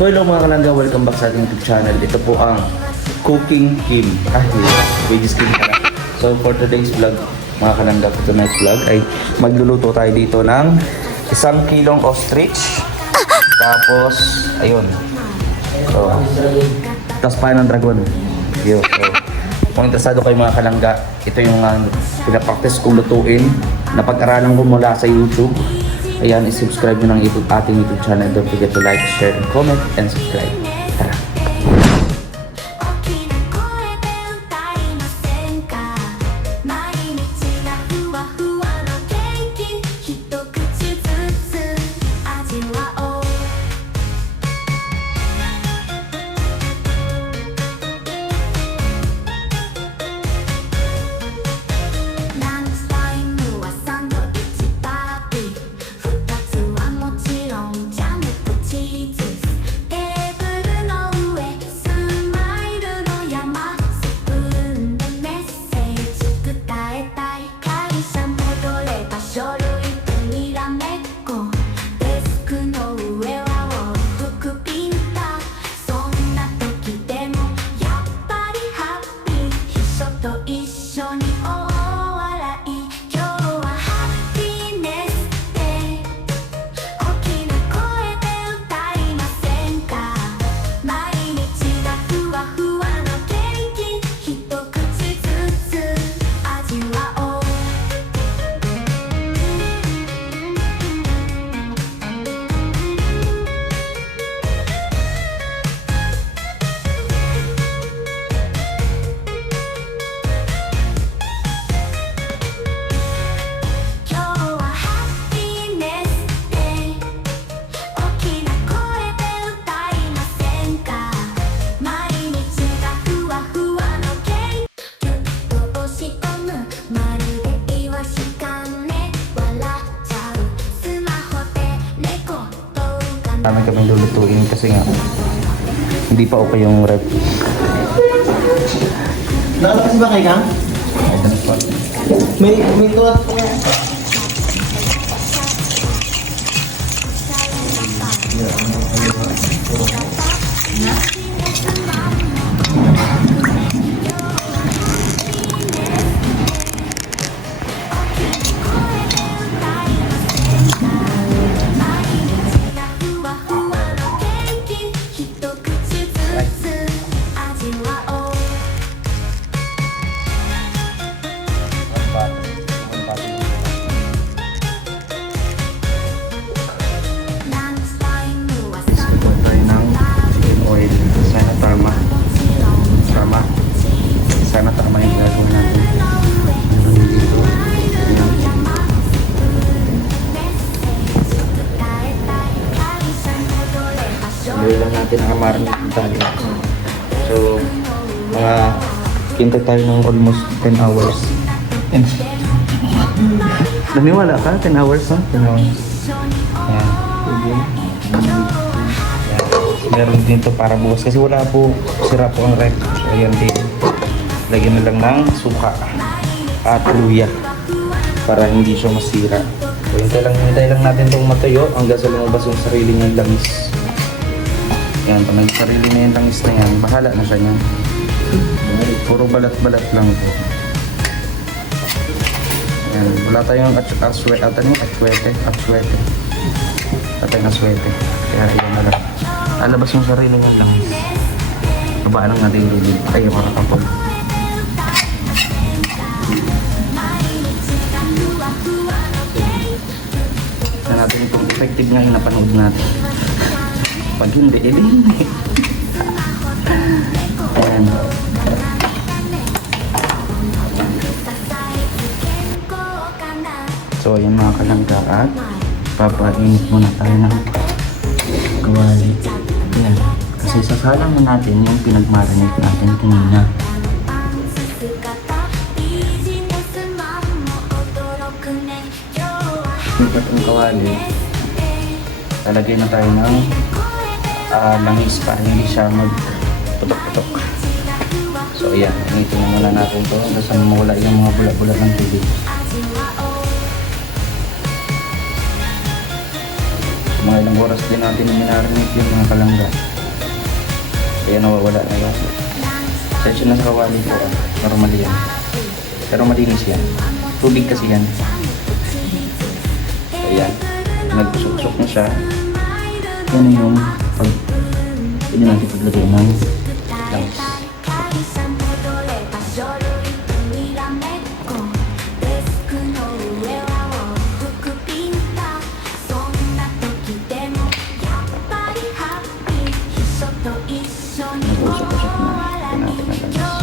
So hello mga kalangga, welcome back sa ating YouTube channel. Ito po ang Cooking Kim. Wages Kim pala. So for today's vlog, mga kalangga, for tonight's vlog ay magluluto tayo dito ng 1 kilong ostrich. Tapos, ayun. So, tapos pa ng dragon. Yo, so, kung interesado kayo mga kalangga, ito yung pinapractice kong lutuin. Napag-aralan ko mula sa YouTube. Ayan, i-subscribe nyo ng ating YouTube channel. Don't forget to like, share, and comment, and subscribe. Tara! Namin kami lulutuin kasi nga hindi pa okay yung rep. Nakalakas ba kayo Kang? May tuwat po nga. Sana tama yung gagawin natin. Dali lang natin nakamarinate tayo. So, mga hintay tayo ng almost 10 hours. Naniwala ka? 10 hours ha? 10 hours. Ayan. Meron dito para bukas kasi wala po, sira po ang rep. So, ayan din. Lagyan na lang ng suka at luya para hindi siya masira. So, hintay lang natin itong matuyo hanggang sa lumabas yung sarili niyang langis. Yan, pag nagsarili na yung langis na yan, bahala na siya niyan. Puro balat-balat lang po. Yan, wala tayong aswete. Wala tayong aswete. Kaya yan na lang. Alabas yung sarili niyang langis. Babaan lang natin yung lulid. Ay, makakapag. Natin itong effective nga yung napanood natin. Pag hindi, edi hindi. Ayan. So ayan mga kalangga at papainit muna tayo ng kawali. Ayan. Kasi sasalang na natin yung pinagmarinate natin kanina. Itong kawali, lalagay na tayo ng langis para hindi siya magputok-putok. So ayan, initin na muna natin ito hanggang sa mawala yung mga bulat-bulat ng tubig. Mga ilang oras din natin na minarinate yung mga kalangga. Kaya nawawala na yung section na sa kawali ko. Normal yan. Pero malinis yan. Tubig kasi yan. Ayan. Nagsusok na siya. Yan na yung pwede natin paglagay ng langis. Nag-usok-usok na. Ito natin ang langis.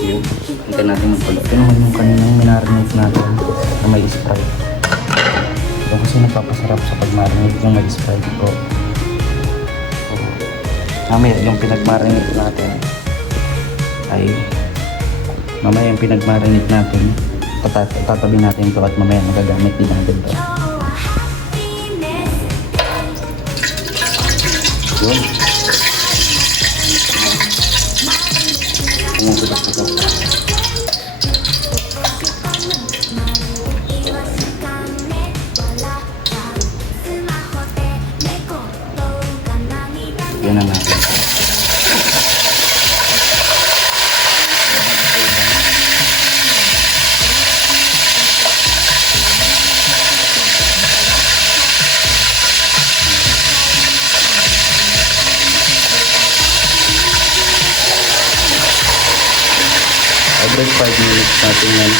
Yun. Hintay natin magkulo. Ito naman yung kaninang minarinate natin na may Sprite. Ito kasi napapasarap sa pag-marinate yung may Sprite ko. Mamaya yung pinag-marinate natin ay mamaya yung pinag-marinate natin tatabi natin ito at mamaya magagamit din natin ito. Yun. Pumusok-pusok. Yan na natin. Every 5 minutes natin yan.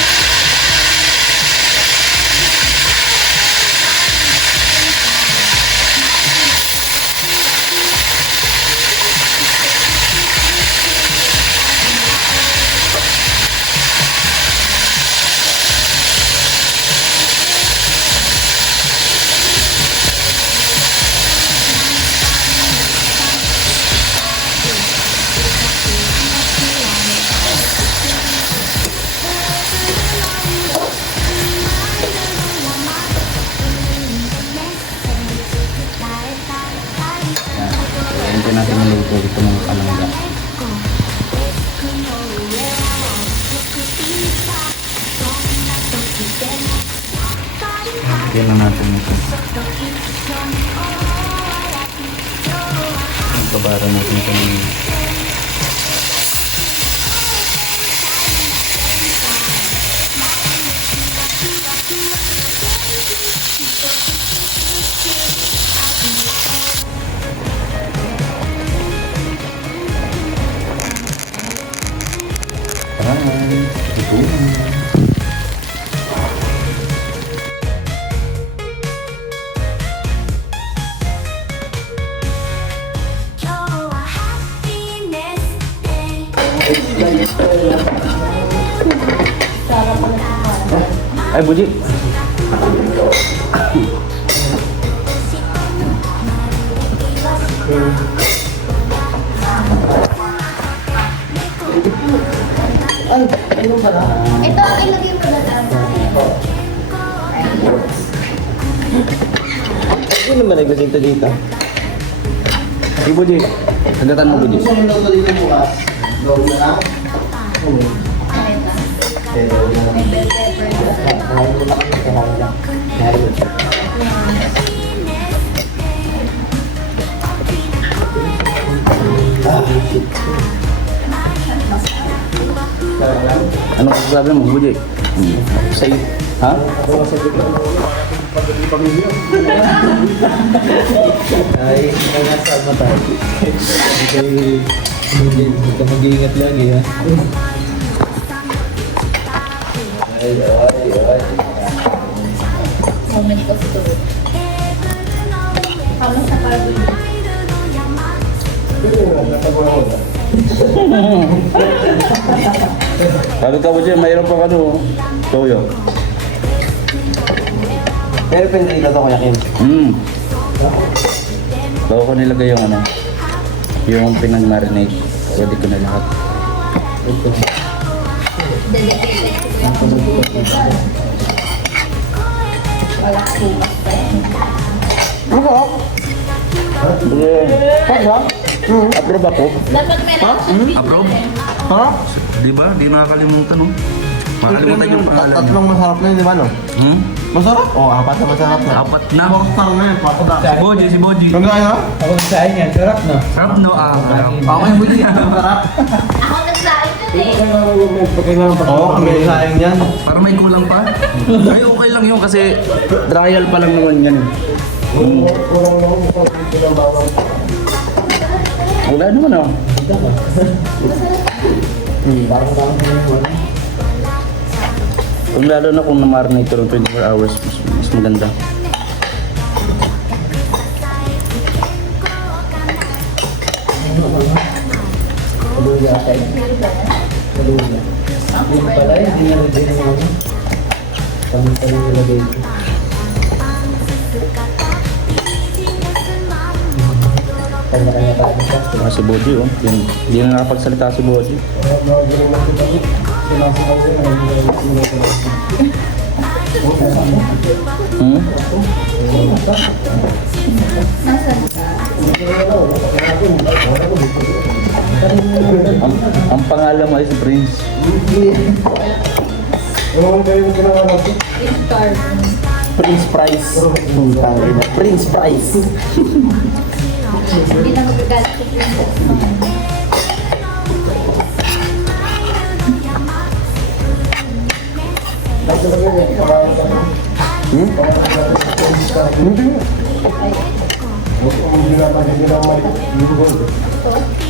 Hindi natin maluto ito mga kalangga. Yan na natin ito. Magkabara natin ito ng ito. Ay, Buji. Ano ba na? Ito, ilagay mo na lang. Ano naman naglasing dito? Ay, Buji. Sagatan mo, Buji. Gusto mo lang ito dito bukas? Gawin na lang? Oo. Pero yung... Kakain ko lang. Kakain lang. Kakain. Shit. Anong kasasabi mo, Buji? Sa'yo. Ha? Ay, nasa tayo. Hindi ka mag-iingat lagi, ha? Ay. Moment of truth. Kamu sa parang Sabi ka, Buji, mayroon pa ka doon. Toyo. Pero pwede dito ito, Kuya Kim. Bago ko nilagay yung yung pinag-marinate. Pwede ko na lahat. Ito. dedicated. Wala kumas pa yan. Approve ako. Dapat may reaction video Approve? eh. Ha? Di ba? Di nakakalimutan, no? Makalimutan yung pangalan. Tatlong masarap na yun, di ba no? Hmm? Masarap? Oo, apat na masarap na. Apat na. Star na yun, papada. Si Boji. Kung kaya? Ako nagsahin yan, sarap no? Sarap no? Sarap. Okay, Buji. Masarap. Ako nagsain yun eh. Oo, kami sayang yan. Para may kulang pa. Ay, okay lang yun kasi trial pa lang naman yan. Wala naman oh. Kung lalo na kung na-marinate ng 24 hours, mas maganda. Kaluya kayo. Kaluya. Hindi pala yun, hindi na rin mo. Pangitalang nilagay ko. Kanya-kanya tayo ng plastic. Si Boji oh. Hindi na nakapagsalita si Boji. Hmm? Nasaan ka? Ang pangalan mo ay si Prince. Star. Prince Price. Prince Price. Hindi na magagalit si Princess naman.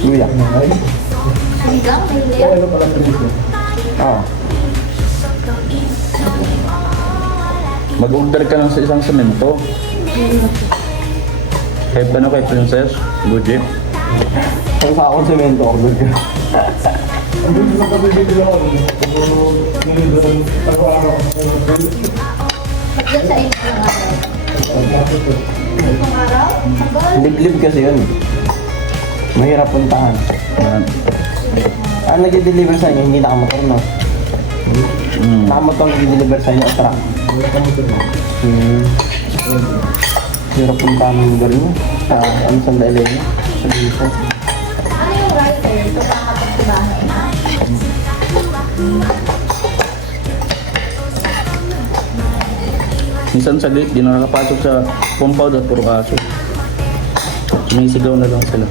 Luya. Hanggang may layer. Oo. Mag-order ka lang sa isang semento. Kahit ano kay Princess, Boji. Kung sa akong semento, order ka. Pagkat sa inyo ng araw. Itong araw? Tagal. Liblib kasi yun. Mahirap puntahan. Ang nag-deliver sa inyo, hindi nakamotor, no? Nakamotor nag-deliver sa inyo, o truck. Hirap puntahan ng lugar nyo. Sa ano sa dailin nyo. Sa dito. Ano yung writer? Ito makakapagsibahan na. Minsan sa gate, di na nakapasok sa compound at puro kaso. Sumisigaw na lang sila.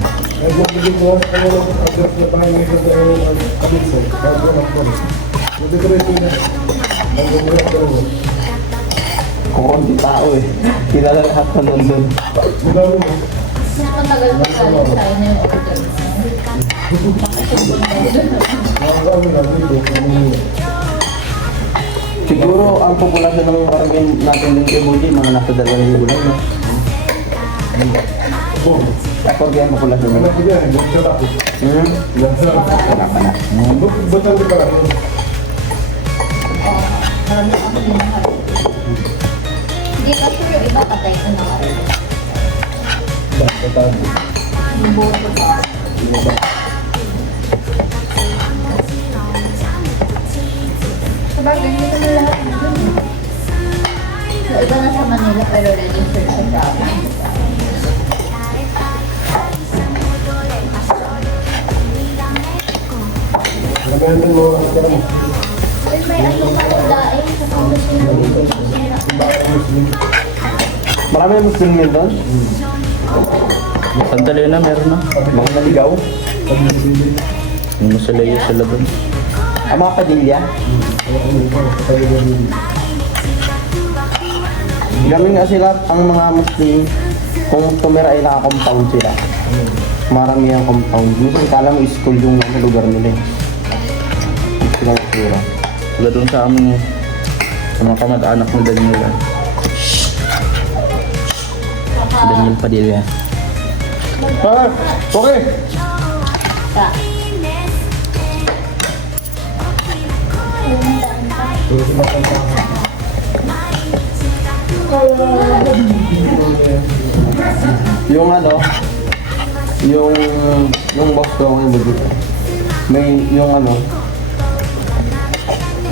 Kukunti tao eh. Kilala lahat na nandun. Mas matagal pa sa inyo yung order. Siguro ang populasyon ng karamihan natin din kay Boji, mga nasa 2,000 lang. No? Porque ang populasyon nila. Wala pa na. Marami ako pinahal. Hindi ka sure yung iba patay ko na kayo. Yung boto ba? Sabagay, hindi naman lahat dun. Yung iba nasa Manila pero registered sa province. Ay, may ano pa ko daing sa pangasinan. Marami ang Muslim din doon. Santa Elena, meron na. Mga naligaw. Yung masalayo sila doon. Ang mga padilya. Ganun nga sila, ang mga Muslim, kung tumira ay naka-compound sila. Marami ang compound. Minsan kala mo school yung nasa lugar nila eh. Sila ang tura. Sila doon sa amin, sa mga kamag-anak ng Daniel. Daniel Padilla. Ah, okay. Ka. Yung ano, yung box ko ngayon dito. May yung ano,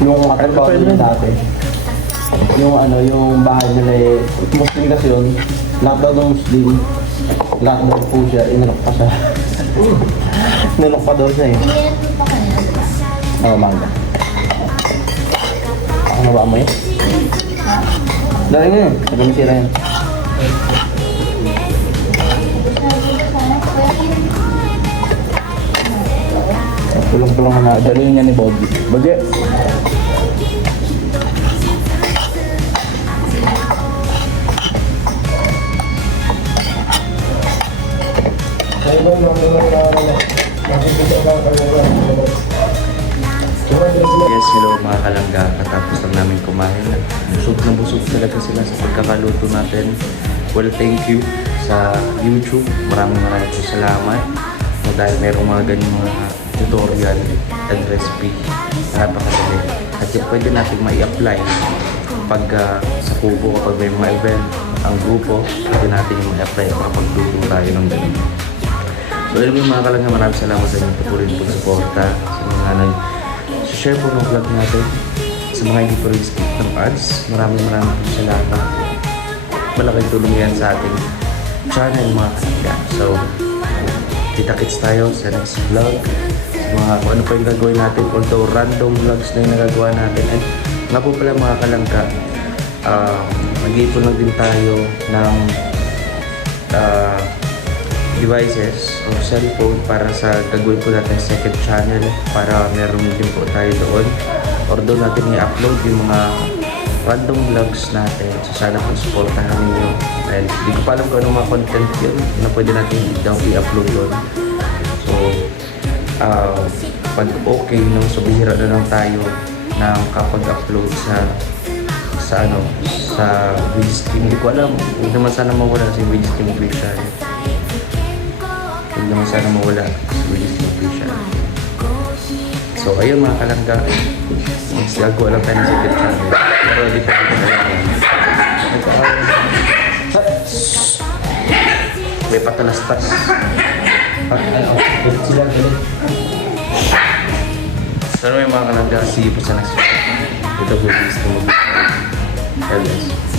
yung katrabaho nila dati. Yung ano, yung bahay nila eh, Muslim kasi yun. Lahat daw ng Muslim. Lahat daw po siya, inalok pa siya. Inalok pa daw siya eh. Hindi pa kanina. Oo, manga. Ano ba mo yun? Dali nga yun. Sabi mo sila yun. Tulong-tulong na natin. Dali niya ni Bobby. Bagi. Kaya ba yung mga nakikita ka Yes, hello mga kalangga. Katapos lang namin kumain. Busog na busog talaga sila sa pagkakaluto natin. Well, thank you sa YouTube. Maraming salamat. So, dahil merong mga ganyan mga tutorial and recipe na napakadali. At yung pwede natin mai-apply pag sa kubo kapag may mga event ang grupo, pwede natin yung ma-apply para pagluto tayo ng ganun. So, anyway mga kalangga, maraming salamat sa inyong tutuloy po suporta sa mga share po ng vlog natin sa mga hindi po rin skip ng ads. Maraming salamat. Malaking tulong yan sa ating channel mga kalangga. So, kita-kits tayo sa next vlog. Sa mga kung ano pa yung gagawin natin. Although random vlogs na yung nagagawa natin. And nga po pala mga kalangga, mag-iipon lang din tayo ng devices o cellphone para sa gagawin po natin second channel para meron din po tayo doon or doon natin i-upload yung mga random vlogs natin. So sana po supportahan ninyo and hindi ko pa alam kung anong mga content yun na pwede natin i-upload doon. So pag okay no, so bihira na lang tayo na kapag-upload sa Wisdom. Hindi ko alam, huwag naman sana mawala si Wisdom Official. Huwag naman sana mawala si Wisdom Official. So ayun mga kalangga, magsagawa lang tayo ng second channel. Pero di pa rin may patalastas. sila galit. So may mga kalangga, see you po sa next one. Ito po yung Wisdom Official. God bless.